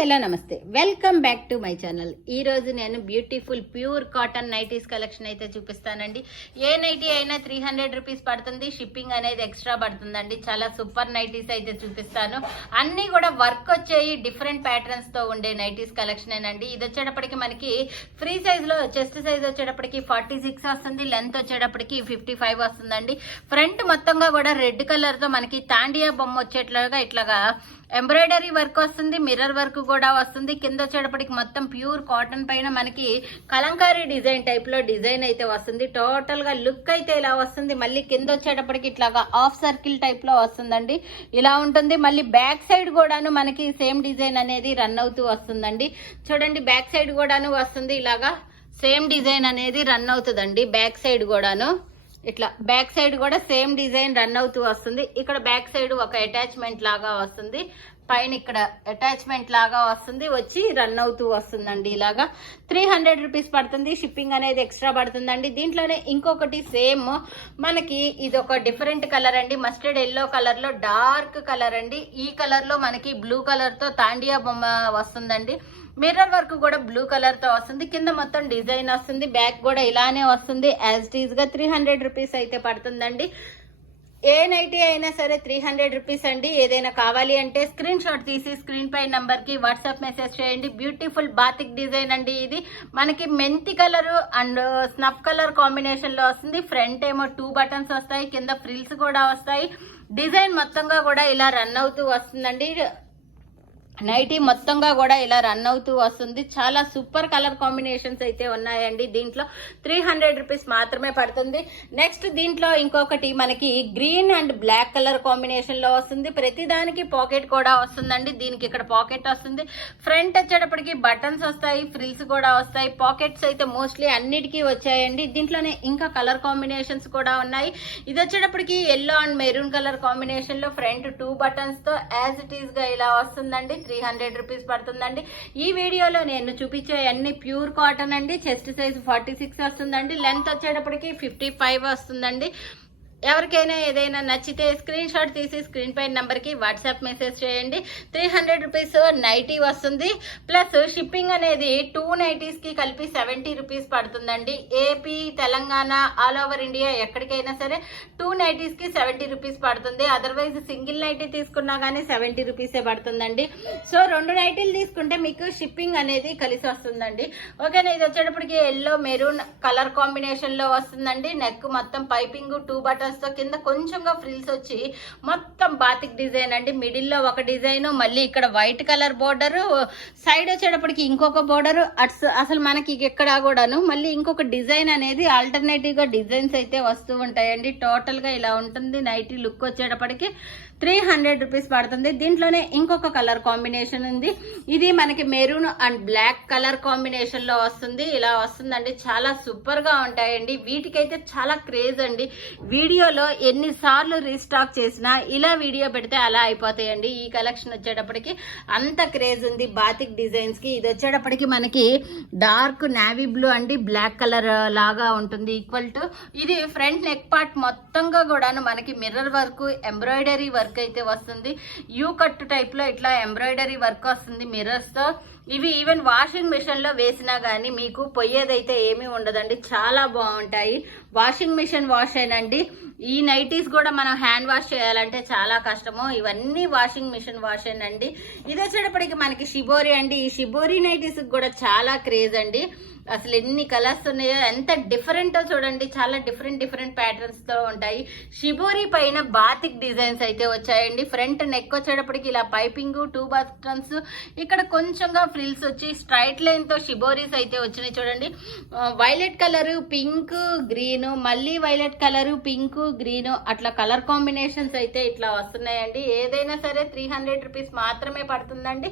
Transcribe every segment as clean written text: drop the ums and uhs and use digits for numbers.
Hello నమస్తే, welcome back to my channel. ఈరోజు నేను beautiful pure cotton nighties collection అయితే చూపిస్తానండి. ఏ నైటీ అయినా 300 రూపీస్ పడుతుంది, షిప్పింగ్ అనేది ఎక్స్ట్రా పడుతుందండి. చాలా సూపర్ నైటీస్ అయితే చూపిస్తాను. అన్నీ కూడా వర్క్ వచ్చేవి, డిఫరెంట్ ప్యాటర్న్స్తో ఉండే నైటీస్ కలెక్షన్ అండి. ఇది వచ్చేటప్పటికి మనకి ఫ్రీ సైజ్లో చెస్ట్ సైజ్ వచ్చేటప్పటికి 46 వస్తుంది, లెంత్ వచ్చేటప్పటికి 55 వస్తుందండి. ఫ్రంట్ మొత్తంగా కూడా రెడ్ కలర్తో మనకి తాండియా బొమ్మ వచ్చేట్లుగా ఇట్లాగా ఎంబ్రాయిడరీ వర్క్ వస్తుంది, మిర్రర్ వర్క్ కూడా వస్తుంది. కింద వచ్చేటప్పటికి మొత్తం ప్యూర్ కాటన్ పైన మనకి కలంకారీ డిజైన్ టైప్ లో డిజైన్ అయితే వస్తుంది. టోటల్ గా లుక్ అయితే ఇలా వస్తుంది. మళ్ళీ కింద వచ్చేటప్పటికి ఇట్లాగా హాఫ్ సర్కిల్ టైప్ లో వస్తుందండి, ఇలా ఉంటుంది. మళ్ళీ బ్యాక్ సైడ్ కూడాను మనకి సేమ్ డిజైన్ అనేది రన్ అవుతూ వస్తుందండి. చూడండి, బ్యాక్ సైడ్ కూడాను వస్తుంది, ఇలాగా సేమ్ డిజైన్ అనేది రన్ అవుతుందండి. బ్యాక్ సైడ్ కూడాను ఇట్లా బ్యాక్ సైడ్ కూడా సేమ్ డిజైన్ రన్ అవుతూ వస్తుంది. ఇక్కడ బ్యాక్ సైడ్ ఒక అటాచ్మెంట్ లాగా వస్తుంది, పైన ఇక్కడ అటాచ్మెంట్ లాగా వస్తుంది, వచ్చి రన్ అవుతూ వస్తుందండి. ఇలాగా 300 రూపీస్ పడుతుంది, షిప్పింగ్ అనేది ఎక్స్ట్రా పడుతుందండి. దీంట్లోనే ఇంకొకటి సేమ్ మనకి ఇది ఒక డిఫరెంట్ కలర్ అండి, మస్టర్డ్ ఎల్లో కలర్ లో డార్క్ కలర్ అండి. ఈ కలర్ లో మనకి బ్లూ కలర్ తో తాండియా బొమ్మ వస్తుందండి. మిర్రర్ వర్క్ కూడా బ్లూ కలర్ తో వస్తుంది, కింద మొత్తం డిజైన్ వస్తుంది, బ్యాక్ కూడా ఇలానే వస్తుంది. యాజ్ ఇట్ ఈజ్ గా 300 రూపీస్ అయితే పడుతుందండి. ఏ నైటీ అయినా సరే 300 రూపీస్ అండి. ఏదైనా కావాలి అంటే స్క్రీన్ షాట్ తీసి స్క్రీన్ పై నంబర్ కి వాట్సాప్ మెసేజ్ చేయండి. బ్యూటిఫుల్ బాతిక్ డిజైన్ అండి. ఇది మనకి మెంతి colour and snuff colour combination లో వస్తుంది. ఫ్రంట్ ఏమో 2 బటన్స్ వస్తాయి, కింద ఫ్రిల్స్ కూడా వస్తాయి. డిజైన్ మొత్తంగా కూడా ఇలా రన్ అవుతూ వస్తుందండి. నైటీ మొత్తంగా కూడా ఇలా రన్ అవుతూ వస్తుంది. చాలా సూపర్ కలర్ కాంబినేషన్స్ అయితే ఉన్నాయండి. దీంట్లో 300 రూపీస్ మాత్రమే పడుతుంది. నెక్స్ట్ దీంట్లో ఇంకొకటి మనకి green and black colour combination లో వస్తుంది. ప్రతి దానికి పాకెట్ కూడా వస్తుందండి. దీనికి ఇక్కడ పాకెట్ వస్తుంది. ఫ్రంట్ వచ్చేటప్పటికి బటన్స్ వస్తాయి, ఫ్రిల్స్ కూడా వస్తాయి. పాకెట్స్ అయితే మోస్ట్లీ అన్నిటికీ వచ్చాయండి. దీంట్లోనే ఇంకా కలర్ కాంబినేషన్స్ కూడా ఉన్నాయి. ఇది వచ్చేటప్పటికి yellow and maroon colour combination లో ఫ్రంట్ 2 బటన్స్ తో యాజ్ ఇట్ ఈస్ గా ఇలా వస్తుందండి. 300 రూపీస్ పడుతుందండి. ఈ వీడియోలో నేను చూపించే అన్ని ప్యూర్ కాటన్ అండి. చెస్ట్ సైజ్ 46 వస్తుందండి, లెంత్ వచ్చేటప్పటికి 55 వస్తుందండి. ఎవరికైనా ఏదైనా నచ్చితే స్క్రీన్ షాట్ తీసి స్క్రీన్ పై నంబర్ కి వాట్సాప్ మెసేజ్ చేయండి. 300 రూపీస్ నైటీ వస్తుంది. ప్లస్ షిప్పింగ్ అనేది 2 నైటీస్ కి కలిపి 70 రూపీస్ పడుతుందండి. AP, Telangana, all over India ఎక్కడికైనా సరే 2 నైటీస్ కి 70 రూపీస్ పడుతుంది. అదర్వైజ్ సింగిల్ నైటీ తీసుకున్నా గానీ 70 రూపీసే పడుతుందండి. సో 2 నైటీలు తీసుకుంటే మీకు షిప్పింగ్ అనేది కలిసి వస్తుందండి. ఓకేనా. ఇది వచ్చేటప్పటికి ఎల్లో మెరూన్ కలర్ కాంబినేషన్ లో వస్తుందండి. నెక్ మొత్తం పైపింగ్ 2 బటన్స్ తో కింద కొంచెంగా ఫ్రిల్స్ వచ్చి మొత్తం బాతిక్ డిజైన్ అండి. మిడిల్ లో ఒక డిజైన్, మళ్ళీ ఇక్కడ వైట్ కలర్ బోర్డర్, సైడ్ వచ్చేటప్పటికి ఇంకొక బోర్డర్, అసలు మనకి ఎక్కడా కూడాను మళ్ళీ ఇంకొక డిజైన్ అనేది ఆల్టర్నేటివ్ గా డిజైన్స్ అయితే వస్తూ ఉంటాయండి. టోటల్ గా ఇలా ఉంటుంది. నైటీ లుక్ వచ్చేటప్పటికి 300 రూపీస్ పడుతుంది. దీంట్లోనే ఇంకొక కలర్ కాంబినేషన్ ఉంది. ఇది మనకి maroon and black colour combination లో వస్తుంది. ఇలా వస్తుందండి. చాలా సూపర్ గా ఉంటాయండి. వీటికైతే చాలా క్రేజ్ అండి. వీడియోలో ఎన్నిసార్లు రీస్టాక్ చేసినా ఇలా వీడియో పెడితే అలా అయిపోతాయండి. ఈ కలెక్షన్ వచ్చేటప్పటికి అంత క్రేజ్ ఉంది బాతిక్ డిజైన్స్ కి. ఇది వచ్చేటప్పటికి మనకి డార్క్ నావీ బ్లూ అండి, బ్లాక్ కలర్ లాగా ఉంటుంది. ఈక్వల్ టు ఇది ఫ్రంట్ నెక్ పార్ట్ మొత్తంగా కూడాను మనకి మిర్రర్ వర్క్, ఎంబ్రాయిడరీ వర్క్ అయితే వస్తుంది. యూ కట్ టైప్ లో ఇట్లా ఎంబ్రాయిడరీ వర్క్ వస్తుంది మిర్రర్స్ తో. ఇవి ఈవెన్ వాషింగ్ మిషన్ లో వేసినా గానీ మీకు పొయ్యేదైతే ఏమీ ఉండదండి. చాలా బాగుంటాయి. వాషింగ్ మిషన్ వాష్ అయినండి. ఈ నైటీస్ కూడా మనం హ్యాండ్ వాష్ చేయాలంటే చాలా కష్టము. ఇవన్నీ వాషింగ్ మిషన్ వాష్ అయినండి. ఇది వచ్చేటప్పటికి మనకి షిబోరి అండి. ఈ షిబోరి నైటీస్ కూడా చాలా క్రేజ్ అండి. అసలు ఎన్ని కలర్స్ ఉన్నాయో, ఎంత డిఫరెంటో చూడండి. చాలా డిఫరెంట్ ప్యాటర్న్స్ తో ఉంటాయి. షిబోరి పైన బాతిక్ డిజైన్స్ అయితే వచ్చాయండి. ఫ్రంట్ నెక్ వచ్చేటప్పటికి ఇలా పైపింగ్ 2 బటన్స్, ఇక్కడ కొంచెంగా ఫ్రిల్స్ వచ్చి స్ట్రైట్ లైన్ తో షిబోరీస్ అయితే వచ్చినాయి. చూడండి, వైలెట్ కలర్, పింక్, గ్రీన్, మళ్ళీ వైలెట్ కలర్, పింక్, గ్రీన్, అట్లా కలర్ కాంబినేషన్స్ అయితే ఇట్లా వస్తున్నాయండి. ఏదైనా సరే 300 రూపీస్ మాత్రమే పడుతుందండి.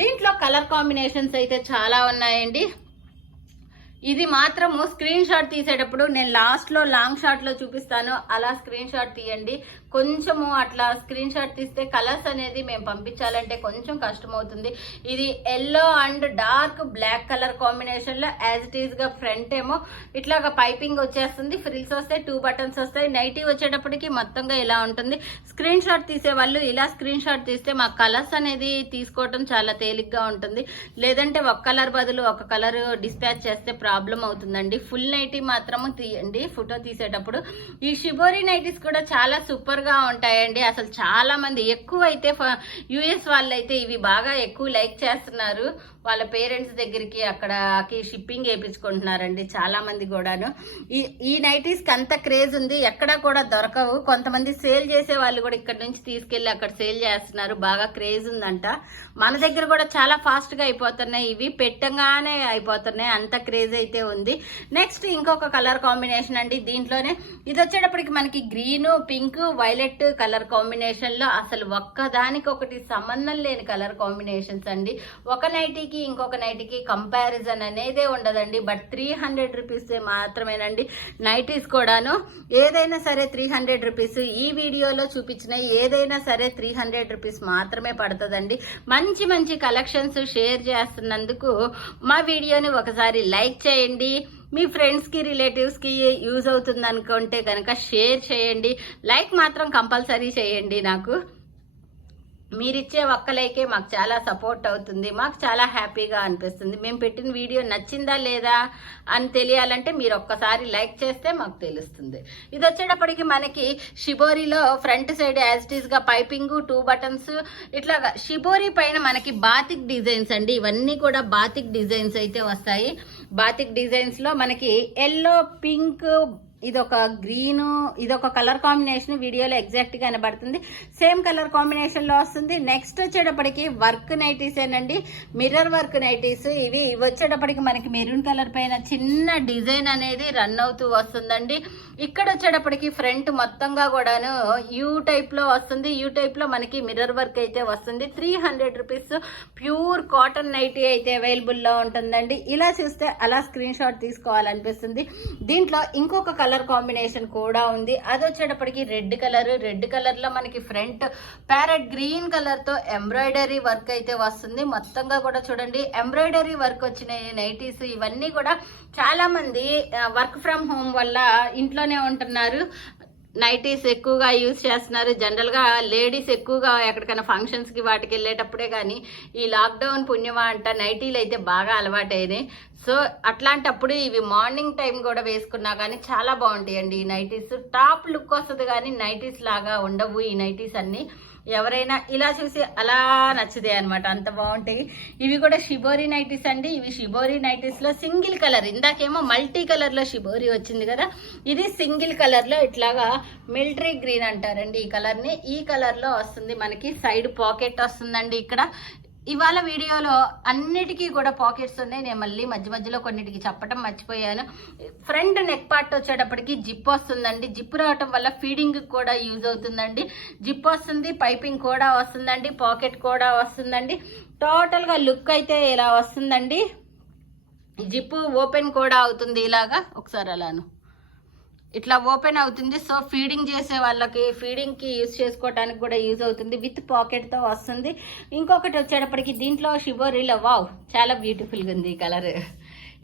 దీంట్లో కలర్ కాంబినేషన్స్ అయితే చాలా ఉన్నాయండి. ఇది మాత్రము స్క్రీన్ షాట్ తీసేటప్పుడు నేను లాస్ట్ లో లాంగ్ షాట్ లో చూపిస్తాను, అలా స్క్రీన్ షాట్ తీయండి. కొంచెము అట్లా స్క్రీన్ షాట్ తీస్తే కలర్స్ అనేది మేము పంపించాలంటే కొంచెం కష్టం అవుతుంది. ఇది yellow and dark black colour combination లో యాజ్ ఇట్ ఈస్ గా ఫ్రంట్ ఏమో ఇట్లాగా పైపింగ్ వచ్చేస్తుంది, ఫ్రిల్స్ వస్తాయి, 2 బటన్స్ వస్తాయి. నైటీ వచ్చేటప్పటికి మొత్తంగా ఇలా ఉంటుంది. స్క్రీన్ షాట్ తీసే వాళ్ళు ఇలా స్క్రీన్ షాట్ తీస్తే మా కలర్స్ అనేది తీసుకోవటం చాలా తేలిగ్గా ఉంటుంది. లేదంటే ఒక కలర్ బదులు ఒక కలర్ డిస్పాచ్ చేస్తే ప్రాబ్లం అవుతుందండి. ఫుల్ నైటీ మాత్రము తీయండి ఫోటో తీసేటప్పుడు. ఈ షిబోరి నైటీస్ కూడా చాలా సూపర్ గా ఉంటాయండి. అసలు చాలా మంది ఎక్కువ అయితే యుఎస్ వాళ్ళు అయితే ఇవి బాగా ఎక్కువ లైక్ చేస్తున్నారు. వాళ్ళ పేరెంట్స్ దగ్గరికి అక్కడకి షిప్పింగ్ వేయించుకుంటున్నారండి చాలా మంది కూడాను. ఈ నైటీస్ కి అంత క్రేజ్ ఉంది, ఎక్కడా కూడా దొరకవు. కొంతమంది సేల్ చేసే వాళ్ళు కూడా ఇక్కడ నుంచి తీసుకెళ్లి అక్కడ సేల్ చేస్తున్నారు, బాగా క్రేజ్ ఉందంట. మన దగ్గర కూడా చాలా ఫాస్ట్ గా అయిపోతున్నాయి, ఇవి పెట్టంగానే అయిపోతున్నాయి, అంత క్రేజ్ అయితే ఉంది. నెక్స్ట్ ఇంకొక కలర్ కాంబినేషన్ అండి. దీంట్లోనే ఇది వచ్చేటప్పటికి మనకి green, pink, violet colour combination లో అసలు ఒక్కదానికొకటి సంబంధం లేని కలర్ కాంబినేషన్స్ అండి. ఒక నైటీ ఇంకొక నైటీకి కంపారిజన్ అనేదే ఉండదండి. బట్ 300 రూపీస్ మాత్రమేనండి నైటీస్ కూడాను. ఏదైనా సరే 300 రూపీస్. ఈ వీడియోలో చూపించిన ఏదైనా సరే 300 రూపీస్ మాత్రమే పడుతుందండి. మంచి మంచి కలెక్షన్స్ షేర్ చేస్తున్నందుకు మా వీడియోని ఒకసారి లైక్ చేయండి. మీ ఫ్రెండ్స్ కి రిలేటివ్స్ కి యూజ్ అవుతుంది అనుకుంటే కనుక షేర్ చేయండి. లైక్ మాత్రం కంపల్సరీ చేయండి. నాకు మీరిచ్చే ఒక్క లైకే మాకు చాలా సపోర్ట్ అవుతుంది, మాకు చాలా హ్యాపీగా అనిపిస్తుంది. మేము పెట్టిన వీడియో నచ్చిందా లేదా అని తెలియాలంటే మీరు ఒక్కసారి లైక్ చేస్తే మాకు తెలుస్తుంది. ఇది వచ్చేటప్పటికి మనకి షిబోరిలో front side as it is గా పైపింగ్, 2 బటన్స్ ఇట్లాగా. షిబోరి పైన మనకి బాతిక్ డిజైన్స్ అండి. ఇవన్నీ కూడా బాతిక్ డిజైన్స్ అయితే వస్తాయి. బాతిక్ డిజైన్స్ లో మనకి ఎల్లో, పింక్, ఇదొక గ్రీన్, ఇదొక కలర్ కాంబినేషన్ వీడియోలో ఎగ్జాక్ట్ గా కనబడుతుంది. సేమ్ కలర్ కాంబినేషన్ లో వస్తుంది. నెక్స్ట్ వచ్చేటప్పటికి వర్క్ నైటీస్ ఏనండి, మిర్రర్ వర్క్ నైటీస్. ఇవి వచ్చేటప్పటికి మనకి మెరూన్ కలర్ పైన చిన్న డిజైన్ అనేది రన్ అవుతూ వస్తుందండి. ఇక్కడ వచ్చేటప్పటికి ఫ్రంట్ మొత్తంగా కూడాను యూ టైప్ లో వస్తుంది. యూ టైప్ లో మనకి మిర్రర్ వర్క్ అయితే వస్తుంది. 300 రూపీస్ ప్యూర్ కాటన్ నైటీ అయితే అవైలబుల్ లో ఉంటుందండి. ఇలా చూస్తే అలా స్క్రీన్ షాట్ తీసుకోవాలనిపిస్తుంది. దీంట్లో ఇంకొక కలర్ కాంబినేషన్ కూడా ఉంది. అది వచ్చేటప్పటికి రెడ్ కలర్. రెడ్ కలర్ లో మనకి ఫ్రంట్ ప్యారెట్ గ్రీన్ కలర్ తో ఎంబ్రాయిడరీ వర్క్ అయితే వస్తుంది. మొత్తంగా కూడా చూడండి ఎంబ్రాయిడరీ వర్క్ వచ్చిన నైటీస్. ఇవన్నీ కూడా చాలా మంది వర్క్ ఫ్రమ్ హోమ్ వల్ల ఇంట్లోనే ఉంటున్నారు, నైటీస్ ఎక్కువగా యూజ్ చేస్తున్నారు. జనరల్ గా లేడీస్ ఎక్కువగా ఎక్కడికైనా ఫంక్షన్స్ కి వాటికి వెళ్ళేటప్పుడే కానీ ఈ లాక్డౌన్ పుణ్యమా అంట నైటీలు అయితే బాగా అలవాటైనాయి. సో అట్లాంటప్పుడు ఇవి మార్నింగ్ టైం కూడా వేసుకున్నా కానీ చాలా బాగుంటాయండి ఈ నైటీస్. టాప్ లుక్ వస్తుంది కానీ నైటీస్ లాగా ఉండవు ఈ నైటీస్ అన్ని. ఎవరైనా ఇలా చూసి అలా నచ్చదే అనమాట, అంత బాగుంటాయి. ఇవి కూడా షిబోరి నైటీస్ అండి. ఇవి షిబోరి నైటీస్ లో సింగిల్ కలర్. ఇందాకేమో మల్టీ కలర్ లో షిబోరి వచ్చింది కదా, ఇది సింగిల్ కలర్ లో ఇట్లాగా మిలిటరీ గ్రీన్ అంటారండి ఈ కలర్ ని. ఈ కలర్ లో వస్తుంది మనకి. సైడ్ పాకెట్ వస్తుందండి ఇక్కడ. ఇవాళ వీడియోలో అన్నిటికీ కూడా పాకెట్స్ ఉన్నాయి. నేను మళ్ళీ మధ్య మధ్యలో కొన్నిటికి చెప్పడం మర్చిపోయాను. ఫ్రంట్ నెక్ పార్ట్ వచ్చేటప్పటికి జిప్ వస్తుందండి. జిప్ రావటం వల్ల ఫీడింగ్ కూడా యూజ్ అవుతుందండి. జిప్ వస్తుంది, పైపింగ్ కూడా వస్తుందండి, పాకెట్ కూడా వస్తుందండి. టోటల్ గా లుక్ అయితే ఇలా వస్తుందండి. జిప్ ఓపెన్ కూడా అవుతుంది ఇలాగా. ఒకసారి అలాను ఇట్లా ఓపెన్ అవుతుంది. సో ఫీడింగ్ చేసే వాళ్ళకి ఫీడింగ్ కి యూజ్ చేసుకోవడానికి కూడా యూజ్ అవుతుంది. విత్ పాకెట్ తో వస్తుంది. ఇంకొకటి వచ్చేటప్పటికి దీంట్లో షిబోరిలో వావ్ చాలా బ్యూటిఫుల్ గా ఉంది ఈ కలర్.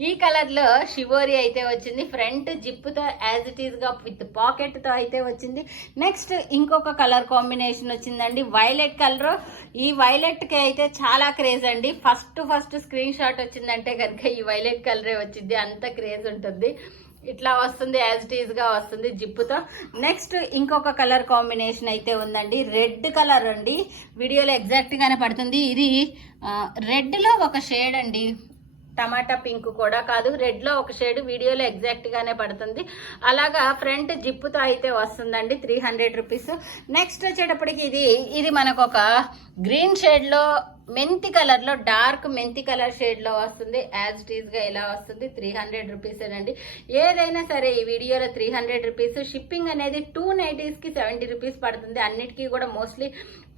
ఈ కలర్ లో షిబోరి అయితే వచ్చింది. ఫ్రంట్ జిప్ తో యాజ్ ఇట్ ఈస్ గా విత్ పాకెట్ తో అయితే వచ్చింది. నెక్స్ట్ ఇంకొక కలర్ కాంబినేషన్ వచ్చిందండి, వైలెట్ కలర్. ఈ వైలెట్ కి అయితే చాలా క్రేజ్ అండి. ఫస్ట్ స్క్రీన్ షాట్ వచ్చిందంటే కనుక ఈ వైలెట్ కలరే వచ్చింది, అంత క్రేజ్ ఉంటుంది. ఇట్లా వస్తుంది, యాజ్ ఇట్ ఈస్ గా వస్తుంది జిప్పుతో. నెక్స్ట్ ఇంకొక కలర్ కాంబినేషన్ అయితే ఉందండి, రెడ్ కలర్ అండి. వీడియోలో ఎగ్జాక్ట్ గానే పడుతుంది. ఇది రెడ్ లో ఒక షేడ్ అండి, టమాటా పింక్ కూడా కాదు, రెడ్ లో ఒక షేడ్. వీడియోలో ఎగ్జాక్ట్ గానే పడుతుంది. అలాగా ఫ్రంట్ జిప్పుతో అయితే వస్తుందండి. 300 రూపీస్. నెక్స్ట్ వచ్చేటప్పటికి ఇది మనకు ఒక గ్రీన్ షేడ్ లో మెంతి కలర్ లో, డార్క్ మెంతి కలర్ షేడ్ లో వస్తుంది. యాజ్ ఇట్ ఈస్ గా ఇలా వస్తుంది. 300 రూపీస్ అండి. ఏదైనా సరే ఈ వీడియోలో 300 రూపీస్. షిప్పింగ్ అనేది 2 నైటీస్ కి 70 రూపీస్ పడుతుంది. అన్నిటికీ కూడా మోస్ట్లీ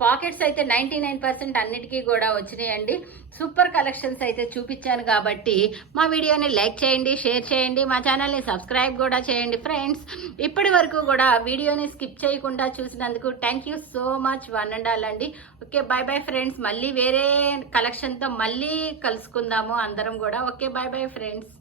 పాకెట్స్ అయితే 99% అన్నిటికీ కూడా వచ్చినాయండి. సూపర్ కలెక్షన్స్ అయితే చూపించాను కాబట్టి మా వీడియోని లైక్ చేయండి, షేర్ చేయండి, మా ఛానల్ని సబ్స్క్రైబ్ కూడా చేయండి ఫ్రెండ్స్. ఇప్పటి వరకు కూడా వీడియోని స్కిప్ చేయకుండా చూసినందుకు thank you so much. One and all అండి. Okay, bye bye friends. మళ్ళీ వేరే కలెక్షన్తో మళ్ళీ కలుసుకుందాము అందరం కూడా. Okay, bye bye friends.